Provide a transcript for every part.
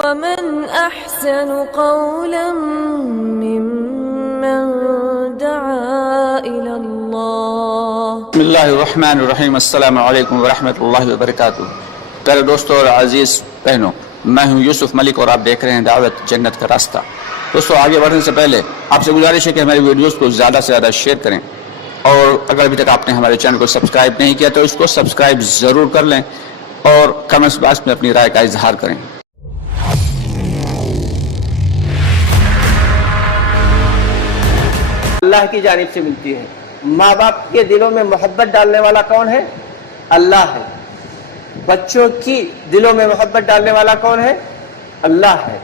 ومن أحسن قولا ممن دعا إلى الله. بسم اللہ الرحمن الرحیم. السلام علیکم ورحمۃ اللہ وبرکاتہ. پیارے دوستوں اور عزیز بہنوں، میں ہوں یوسف ملک اور آپ دیکھ رہے ہیں دعوت جنت کا راستہ. دوستوں، آگے بڑھنے سے پہلے آپ سے گزارش ہے کہ ہماری ویڈیوز کو زیادہ سے زیادہ شیئر کریں، اور اگر ابھی تک آپ نے ہمارے چینل کو سبسکرائب نہیں کیا تو اس کو سبسکرائب ضرور کر لیں اور کمنٹس باکس میں اپنی رائے کا اظہار کریں. اللہ کی جانب سے ملتی ہے. ماں باپ کے دلوں میں محبت ڈالنے والا کون ہے؟ اللہ ہے. بچوں کی دلوں میں محبت ڈالنے والا کون ہے؟ اللہ ہے.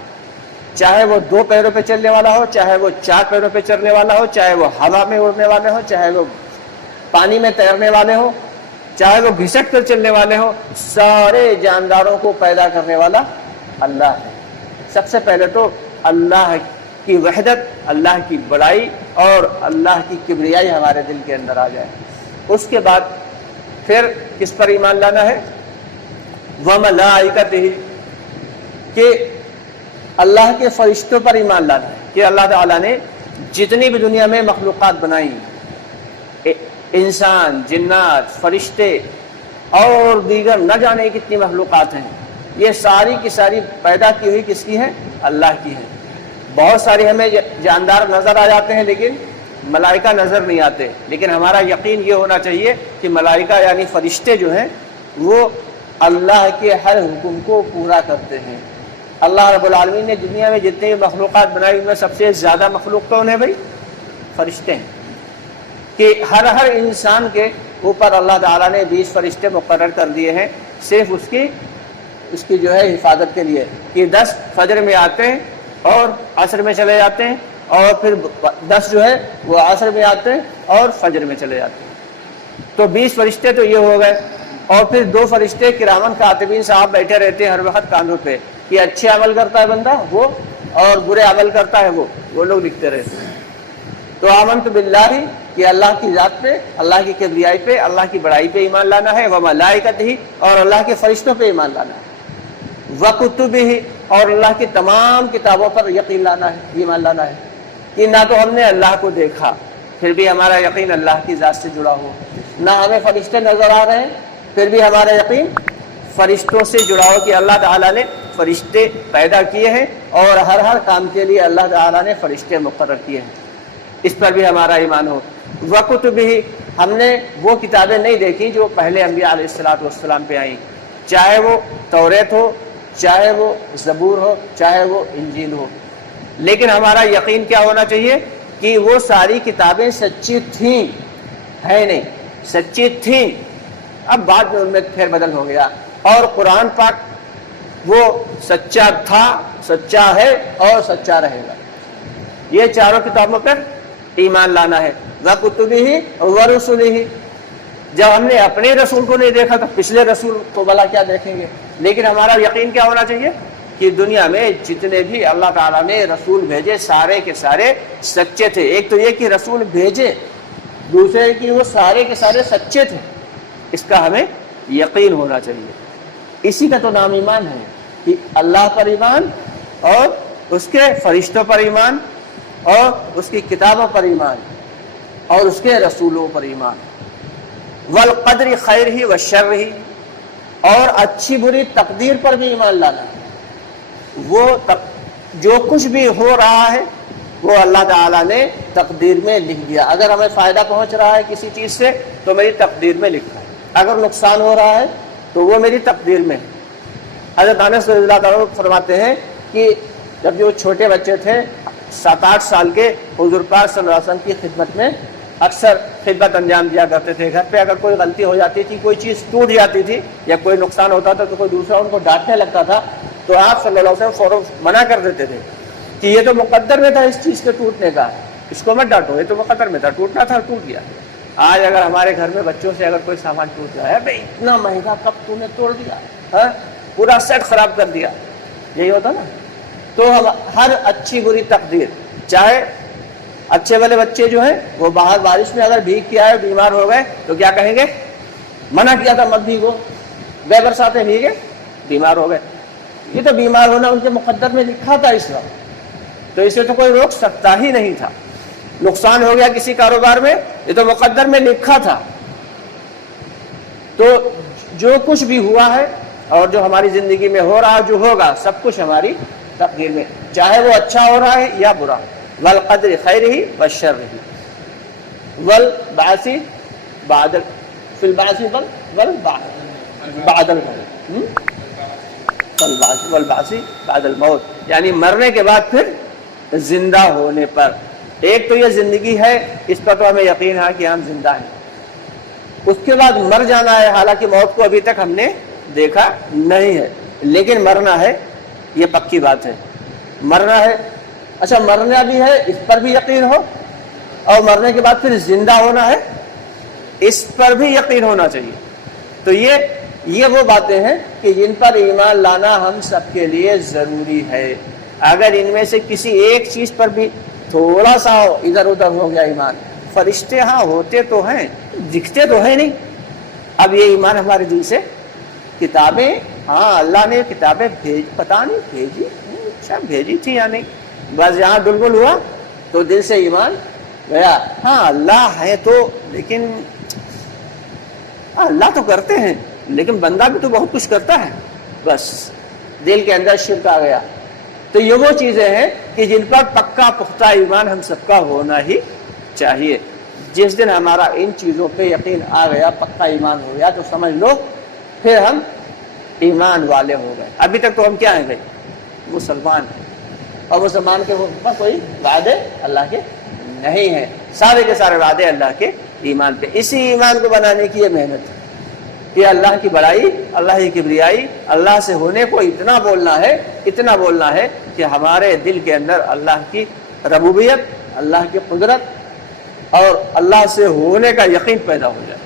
چاہے وہ 2 پیروں پہ چلنے والا ہو، چاہے وہ 4 پیروں پہ چلنے والا ہو، چاہے وہ ہوا میں اڑنے والے ہو، چاہے وہ پانی میں تیرنے والے ہو، چاہے وہ گھسٹ کر چلنے والے ہو، سارے جانداروں کو پیدا کرنے والا اللہ ہے. سب سے پہلے تو اللہ کی وحدت، اللہ کی بڑائی اور اللہ کی کبریائی ہمارے دل کے اندر آ جائے. اس کے بعد پھر کس پر ایمان لانا ہے؟ وَمَلَائِكَتِهِ، کہ اللہ کے فرشتوں پر ایمان لانا ہے کہ اللہ تعالیٰ نے جتنی بھی دنیا میں مخلوقات بنائی، انسان، جنات، فرشتے اور دیگر نہ جانے کتنی مخلوقات ہیں، یہ ساری کی ساری پیدا کی ہوئی کس کی ہیں؟ اللہ کی ہیں. بہت سارے ہمیں جاندار نظر آ جاتے ہیں لیکن ملائکہ نظر نہیں آتے. لیکن ہمارا یقین یہ ہونا چاہیے کہ ملائکہ یعنی فرشتے جو ہیں وہ اللہ کے ہر حکم کو پورا کرتے ہیں. اللہ رب العالمین نے دنیا میں جتنے مخلوقات بنائی ان میں سب سے زیادہ مخلوق کون ہے بھائی؟ فرشتے ہیں. کہ ہر انسان کے اوپر اللہ تعالیٰ نے 20 فرشتے مقرر کر دیے ہیں صرف اس کی جو ہے حفاظت کے لیے، کہ 10 فجر میں آتے ہیں اور عصر میں چلے جاتے ہیں، اور پھر 10 جو ہے وہ عصر میں آتے ہیں اور فجر میں چلے جاتے ہیں. تو 20 فرشتے تو یہ ہو گئے. اور پھر 2 فرشتے کرامن کاتبین صاحب بیٹھے رہتے ہیں ہر وقت کاندھوں پہ، کہ اچھے عمل کرتا ہے بندہ وہ اور برے عمل کرتا ہے وہ لوگ لکھتے رہتے ہیں. تو آمنت باللہ، کہ اللہ کی ذات پہ، اللہ کی کبریائی پہ، اللہ کی بڑائی پہ ایمان لانا ہے. وملائکتہ، اور اللہ کے فرشتوں پہ ایمان لانا ہے. وکتبہ، اور اللہ کی تمام کتابوں پر یقین لانا ہے، ایمان لانا ہے. کہ نہ تو ہم نے اللہ کو دیکھا پھر بھی ہمارا یقین اللہ کی ذات سے جڑا ہو، نہ ہمیں فرشتے نظر آ رہے ہیں پھر بھی ہمارا یقین فرشتوں سے جڑا ہو، کہ اللہ تعالیٰ نے فرشتے پیدا کیے ہیں اور ہر کام کے لیے اللہ تعالیٰ نے فرشتے مقرر کیے ہیں. اس پر بھی ہمارا ایمان ہو. وکتبہ، ہم نے وہ کتابیں نہیں دیکھی جو پہلے انبیاء علیہ السلام پہ آئیں، چاہے وہ توریت ہو، چاہے وہ زبور ہو، چاہے وہ انجیل ہو. لیکن ہمارا یقین کیا ہونا چاہیے؟ کہ وہ ساری کتابیں سچی تھیں، ہے نہیں، سچی تھیں. اب بعد میں ان میں پھر بدل ہو گیا. اور قرآن پاک وہ سچا تھا، سچا ہے اور سچا رہے گا. یہ چاروں کتابوں پر ایمان لانا ہے. وَكُتُبِهِ وَرُسُلِهِ، جب ہم نے اپنے رسول کو نہیں دیکھا تو پچھلے رسول کو بھلا کیا دیکھیں گے؟ لیکن ہمارا یقین کیا ہونا چاہیے؟ کہ دنیا میں جتنے بھی اللہ تعالیٰ نے رسول بھیجے سارے کے سارے سچے تھے. ایک تو یہ کہ رسول بھیجے، دوسرے کہ وہ سارے کے سارے سچے تھے. اس کا ہمیں یقین ہونا چاہیے. اسی کا تو نام ایمان ہے، کہ اللہ پر ایمان اور اس کے فرشتوں پر ایمان اور اس کی کتابوں پر ایمان اور اس کے رسولوں پر ایمان. والقدر خیرہ وشرہ، اور اچھی بری تقدیر پر بھی ایمان لانا. وہ جو کچھ بھی ہو رہا ہے وہ اللہ تعالیٰ نے تقدیر میں لکھ دیا. اگر ہمیں فائدہ پہنچ رہا ہے کسی چیز سے تو میری تقدیر میں لکھا ہے، اگر نقصان ہو رہا ہے تو وہ میری تقدیر میں. حضرت انس رضی اللہ تعالیٰ فرماتے ہیں کہ جب جو چھوٹے بچے تھے 7-8 سال کے، حضور پاک صلی اللہ علیہ وسلم کی خدمت میں اکثر خدمت انجام دیا کرتے تھے. گھر پہ اگر کوئی غلطی ہو جاتی تھی، کوئی چیز ٹوٹ جاتی تھی یا کوئی نقصان ہوتا تھا تو کوئی دوسرا ان کو ڈانٹنے لگتا تھا تو آپ صلی اللہ علیہ وسلم فوراً منع کر دیتے تھے کہ یہ تو مقدر میں تھا اس چیز کے ٹوٹنے کا، اس کو مت ڈانٹو، یہ تو مقدر میں تھا، ٹوٹنا تھا ٹوٹ گیا. آج اگر ہمارے گھر میں بچوں سے اگر کوئی سامان ٹوٹ جائے، ہے بھائی اتنا مہنگا کپ تو نے توڑ دیا، پورا سیٹ خراب کر دیا، یہی ہوتا نا. تو ہر اچھی بری تقدیر، چاہے اچھے والے بچے جو ہیں وہ باہر بارش میں اگر بھیگ کے آئے بیمار ہو گئے تو کیا کہیں گے؟ منع کیا تھا مت بھیگو، بے برساتیں بھیگے بیمار ہو گئے. یہ تو بیمار ہونا ان کے مقدر میں لکھا تھا اس وقت، تو اسے تو کوئی روک سکتا ہی نہیں تھا۔ نقصان ہو گیا کسی کاروبار میں، یہ تو مقدر میں لکھا تھا۔ تو جو کچھ بھی ہوا ہے اور جو ہماری زندگی میں ہو رہا جو ہوگا سب کچھ ہماری تقدیر میں، چاہے وہ اچھا ہو رہا ہے یا برا، والقدر خیرہ وشرہ والبعث بعد فی البعث بعد والبعث بعد الموت، یعنی مرنے کے بعد پھر زندہ ہونے پر۔ ایک تو یہ زندگی ہے، اس پر تو ہمیں یقین ہے کہ ہم زندہ ہیں، اس کے بعد مر جانا ہے، حالانکہ موت کو ابھی تک ہم نے دیکھا نہیں ہے، لیکن مرنا ہے، یہ پکی بات ہے، مرنا ہے۔ اچھا مرنا بھی ہے، اس پر بھی یقین ہو، اور مرنے کے بعد پھر زندہ ہونا ہے، اس پر بھی یقین ہونا چاہیے۔ تو یہ وہ باتیں ہیں کہ جن پر ایمان لانا ہم سب کے لیے ضروری ہے۔ اگر ان میں سے کسی ایک چیز پر بھی تھوڑا سا ادھر ادھر ہو گیا ایمان، فرشتے ہاں ہوتے تو ہیں، دکھتے تو ہیں نہیں، اب یہ ایمان ہمارے دل سے، کتابیں ہاں اللہ نے کتابیں پتہ نہیں بھیجی، اچھا بھیجی تھی یا نہیں، بس یہاں ڈلگل ہوا تو دل سے ایمان گیا۔ ہاں اللہ ہے تو، لیکن اللہ تو کرتے ہیں لیکن بندہ بھی تو بہت کچھ کرتا ہے، بس دل کے اندر شرک آ گیا۔ تو یہ وہ چیزیں ہیں کہ جن پر پکا پختہ ایمان ہم سب کا ہونا ہی چاہیے۔ جس دن ہمارا ان چیزوں پہ یقین آ گیا، پکا ایمان ہو گیا، تو سمجھ لو پھر ہم ایمان والے ہو گئے۔ ابھی تک تو ہم کیا ہیں بھائی؟ مسلمان ہیں، اور مسلمان کے اوپر کوئی وعدے اللہ کے نہیں ہیں، سارے کے سارے وعدے اللہ کے ایمان پہ۔ اسی ایمان کو بنانے کی یہ محنت ہے کہ اللہ کی بڑائی، اللہ کی کبریائی، اللہ سے ہونے کو اتنا بولنا ہے کہ ہمارے دل کے اندر اللہ کی ربوبیت، اللہ کی قدرت اور اللہ سے ہونے کا یقین پیدا ہو جائے۔